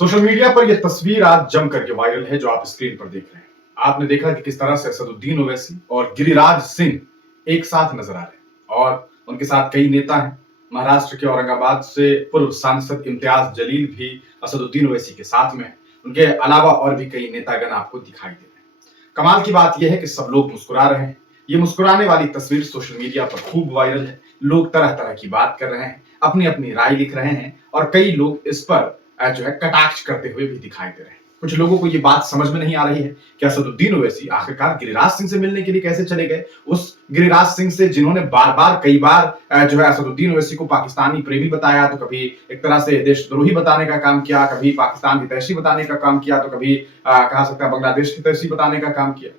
Social media पर यह तस्वीर आज जम करके वायरल है जो आप स्क्रीन पर देख रहे हैं। आपने देखा कि किस तरह से असदुद्दीन ओवैसी और गिरिराज सिंह एक साथ नजर आ रहे हैं और उनके साथ कई नेता हैं। महाराष्ट्र के औरंगाबाद से पूर्व सांसद इम्तियाज जलील भी असदुद्दीन ओवैसी के साथ में है। उनके अलावा और भी कई नेतागण आपको दिखाई दे रहे हैं। कमाल की बात यह है कि सब लोग मुस्कुरा रहे हैं। ये मुस्कुराने वाली तस्वीर सोशल मीडिया पर खूब वायरल है। लोग तरह तरह की बात कर रहे हैं, अपनी अपनी राय लिख रहे हैं और कई लोग इस पर जो है कटाक्ष करते हुए भी दिखाई दे रहे हैं। कुछ लोगों को ये बात समझ में नहीं आ रही है कि असदुद्दीन ओवैसी आखिरकार गिरिराज सिंह से मिलने के लिए कैसे चले गए। उस गिरिराज सिंह से जिन्होंने बार बार कई बार जो है असदुद्दीन ओवैसी को पाकिस्तानी प्रेमी बताया, तो कभी एक तरह से देशद्रोही बताने का काम किया, कभी पाकिस्तान हितैषी बताने का काम किया, तो कभी कहा सकता है बांग्लादेश हितैषी बताने का काम किया।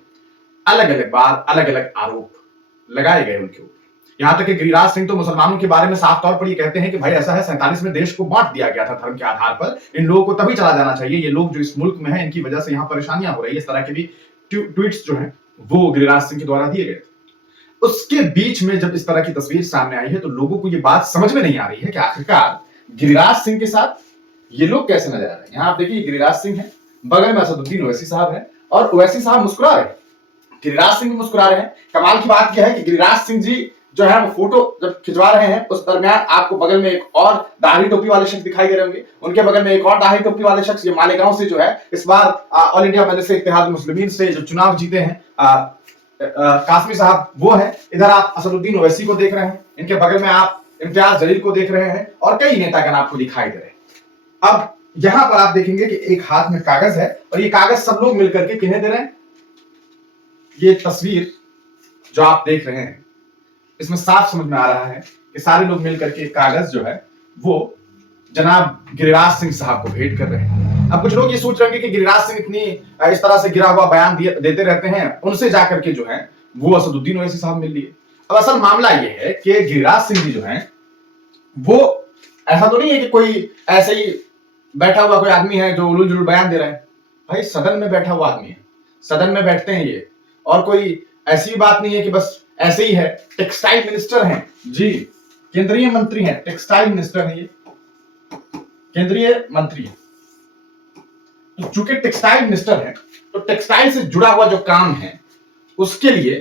अलग अलग बार अलग अलग आरोप लगाए गए उनके ऊपर। यहां तक कि गिरिराज सिंह तो मुसलमानों के बारे में साफ तौर पर ये कहते हैं कि भाई ऐसा है 47 में देश को बांट दिया गया था धर्म के आधार पर, इन लोगों को तभी चला जाना चाहिए, ये लोग जो इस मुल्क में हैं इनकी वजह से यहाँ परेशानियां हो रही है। इस तरह के भी ट्वीट्स जो हैं वो गिरिराज सिंह के द्वारा दिए गए थे। उसके बीच में जब इस तरह की तस्वीर सामने आई है तो लोगों को ये बात समझ में नहीं आ रही है कि आखिरकार गिरिराज सिंह के साथ ये लोग कैसे नजर आ रहे हैं। यहाँ आप देखिए गिरिराज सिंह है, बगल में असदुद्दीन ओवैसी साहब है और ओवैसी साहब मुस्कुरा रहे हैं, गिरिराज सिंह भी मुस्कुरा रहे हैं। कमाल की बात यह है कि गिरिराज सिंह जी जो है वो फोटो जब खिंचवा रहे हैं उस दरमियान आपको बगल में एक और दाढ़ी टोपी वाले शख्स दिखाई दे रहे होंगे, उनके बगल में एक और दाढ़ी टोपी वाले शख्स, ये मालेगांव से जो है इस बार ऑल इंडिया मजलिस इत्तेहाद मुस्लिमीन से जो चुनाव जीते हैं कासमी साहब, वो है। इधर आप असदुद्दीन ओवैसी को देख रहे हैं, इनके बगल में आप इम्तियाज जलील को देख रहे हैं और कई नेतागण आपको दिखाई दे रहे हैं। अब यहां पर आप देखेंगे कि एक हाथ में कागज है और ये कागज सब लोग मिलकर के किन्हें दे रहे हैं। ये तस्वीर जो आप देख रहे हैं इसमें साफ समझ में आ रहा है कि सारे लोग मिलकर के कागज जो है वो जनाब गिरिराज सिंह साहब को भेंट कर रहे हैं। अब कुछ लोग ये सोच रहे हैं कि गिरिराज सिंह इतनी इस तरह से गिरा हुआ बयान देते रहते हैं, उनसे जाकर के जो है वो असदुद्दीन ओवैसी साहब मिल लिए। अब असल मामला ये है कि गिरिराज सिंह जी जो है वो ऐसा तो नहीं है कि कोई ऐसे ही बैठा हुआ कोई आदमी है जो उलूल जुलूल बयान दे रहा है। भाई सदन में बैठा हुआ आदमी है, सदन में बैठते हैं ये, और कोई ऐसी बात नहीं है कि बस ऐसे ही है। टेक्सटाइल मिनिस्टर हैं जी, केंद्रीय मंत्री हैं, टेक्सटाइल मिनिस्टर हैं ये, केंद्रीय मंत्री हैं। तो चूंकि टेक्सटाइल मिनिस्टर हैं तो टेक्सटाइल से जुड़ा हुआ जो काम है उसके लिए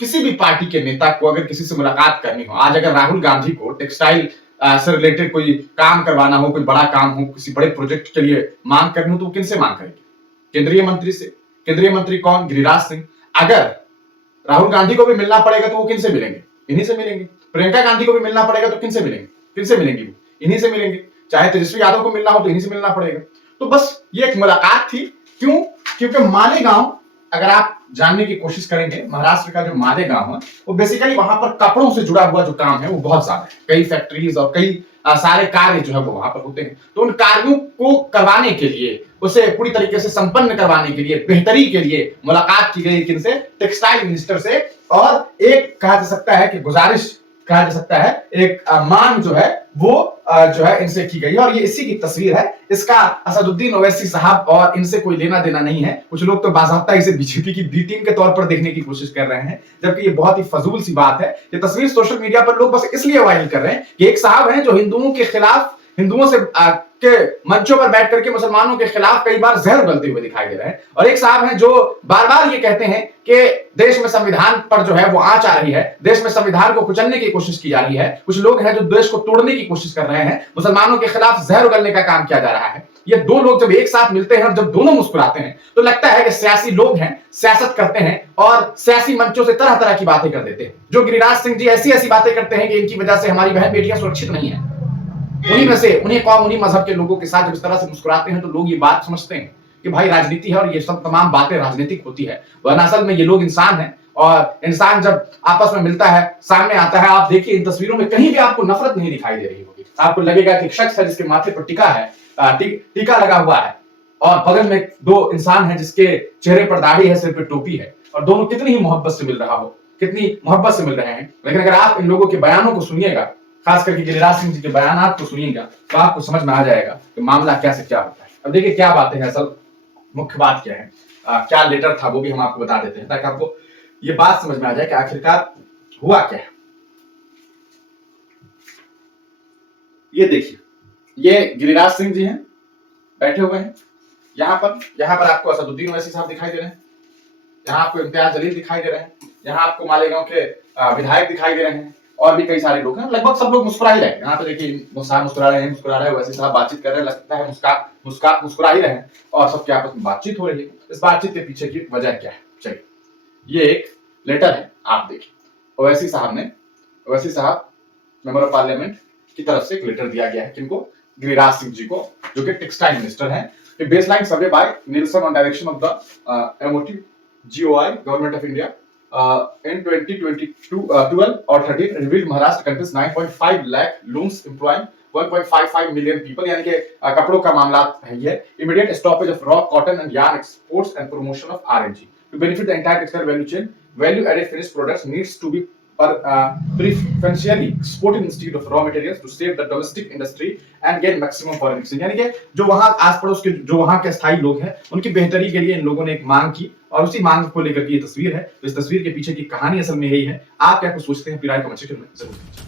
किसी भी पार्टी के नेता को अगर किसी से मुलाकात करनी हो, आज अगर राहुल गांधी को टेक्सटाइल से रिलेटेड कोई काम करवाना हो, कोई बड़ा काम हो, किसी बड़े प्रोजेक्ट के लिए मांग करनी हो, तो वो किनसे मांग करेंगे? केंद्रीय मंत्री से। केंद्रीय मंत्री कौन? गिरिराज सिंह। अगर राहुल गांधी को भी मिलना पड़ेगा तो वो किनसे मिलेंगे? इन्हीं से मिलेंगे। प्रियंका गांधी को भी मिलना पड़ेगा तो किनसे मिलेंगे? किनसे मिलेंगे? वो इन्हीं से मिलेंगे। चाहे तेजस्वी यादव को मिलना हो तो इन्हीं से मिलना पड़ेगा। तो बस ये एक मुलाकात थी। क्यों? क्योंकि मालेगांव, अगर आप जानने की कोशिश करेंगे, महाराष्ट्र का जो मालेगांव है वो बेसिकली वहां पर कपड़ों से जुड़ा हुआ जो काम है वो बहुत ज्यादा है। कई फैक्ट्रीज और कई सारे कार्य जो है वो वहां पर होते हैं। तो उन कार्यों को करवाने के लिए, उसे पूरी तरीके से संपन्न करवाने के लिए, बेहतरी के लिए मुलाकात की गई किनसे? टेक्सटाइल मिनिस्टर से। और एक कहा जा सकता है कि गुजारिश, कहा जा सकता है एक मांग जो है वो जो है इनसे की गई, और ये इसी की तस्वीर है। इसका असदुद्दीन ओवैसी साहब और इनसे कोई लेना देना नहीं है। कुछ लोग तो बाज़ाब्ता इसे बीजेपी की बी टीम के तौर पर देखने की कोशिश कर रहे हैं, जबकि ये बहुत ही फजूल सी बात है। ये तस्वीर सोशल मीडिया पर लोग बस इसलिए वायरल कर रहे हैं कि एक साहब हैं जो हिंदुओं के खिलाफ, हिंदुओं से के मंचों पर बैठ करके मुसलमानों के खिलाफ कई बार जहर उगलते हुए दिखाई दे रहे हैं, और एक साहब हैं जो बार बार ये कहते हैं कि देश में संविधान पर जो है वो आंच आ रही है, देश में संविधान को कुचलने की कोशिश की जा रही है। कुछ लोग हैं जो देश को तोड़ने की कोशिश कर रहे हैं, मुसलमानों के खिलाफ जहर उगलने का काम किया जा रहा है। ये दो लोग जब एक साथ मिलते हैं और जब दोनों मुस्कुराते हैं तो लगता है कि सियासी लोग हैं, सियासत करते हैं और सियासी मंचों से तरह तरह की बातें कर देते हैं। जो गिरिराज सिंह जी ऐसी ऐसी बातें करते हैं कि इनकी वजह से हमारी बहन बेटियां सुरक्षित नहीं है, उन्हीं में से, उन्हीं कौम, उन्हीं मजहब के लोगों के साथ जब इस तरह से मुस्कुराते हैं तो लोग ये बात समझते हैं कि भाई राजनीति है और ये सब तमाम बातें राजनीतिक होती है। वरना असल में ये लोग इंसान हैं, और इंसान जब आपस में मिलता है, सामने आता है, आप देखिए इन तस्वीरों में कहीं भी आपको नफरत नहीं दिखाई दे रही होगी। आपको लगेगा कि एक शख्स है जिसके माथे पर टीका है, टीका लगा हुआ है, और बगल में दो इंसान है जिसके चेहरे पर दाढ़ी है, सिर पर टोपी है, और दोनों कितनी ही मोहब्बत से मिल रहा हो, कितनी मोहब्बत से मिल रहे हैं। लेकिन अगर आप इन लोगों के बयानों को सुनिएगा, खास करके गिरिराज सिंह जी के बयान को सुनिएगा, तो आपको समझ में आ जाएगा कि मामला क्या से क्या होता है। अब देखिए क्या बातें हैं, असल मुख्य बात क्या है, क्या लेटर था वो भी हम आपको बता देते हैं ताकि आपको ये बात समझ में आ जाए कि आखिरकार हुआ क्या है। ये देखिए, ये गिरिराज सिंह जी हैं, बैठे हुए हैं। यहाँ पर आपको असदुद्दीन ओवैसी साहब दिखाई दे रहे हैं, यहाँ आपको इम्तियाज जलील दिखाई दे रहे हैं, यहाँ आपको मालेगांव के विधायक दिखाई दे रहे हैं, और भी कई सारे लोग हैं। लगभग सब लोग मुस्कुरा ही रहे हैं। यहाँ पे देखिए साहब मुस्कुरा रहे हैं, ओवैसी साहब बातचीत कर रहे हैं, लगता है मुस्कुरा ही रहे हैं, और सबके आपस में बातचीत हो रही है। इस बातचीत के पीछे की वजह क्या है? चलिए, ये एक लेटर है, आप देखिए। ओवैसी साहब मेंबर ऑफ पार्लियामेंट की तरफ से एक लेटर दिया गया है, किनको? गिरिराज सिंह जी को, जो कि टेक्सटाइल मिनिस्टर हैं। Baseline survey by Nielsen on direction of the MOT GOI government of India in 2012 और 13 revealed Maharashtra contains 9.5 lakh looms employing 1.55 million people, यानी कि कपड़ों का मामला है ये। Immediate stoppage of raw cotton and yarn exports and promotion of RNG to benefit the entire textile value chain. Value added finished products needs to be preferentially exported instead of raw materials to save the domestic industry and gain maximum foreign exchange। यानी कि जो वहां आस पड़ोस के जो वहां के स्थायी लोग हैं, उनकी बेहतरी के लिए इन लोगों ने एक मांग की, और उसी मांग को लेकर की ये तस्वीर है। तो इस तस्वीर के पीछे की कहानी असल में यही है। आप क्या कुछ सोचते हैं? फिर कमेंट सेक्शन में जरूर।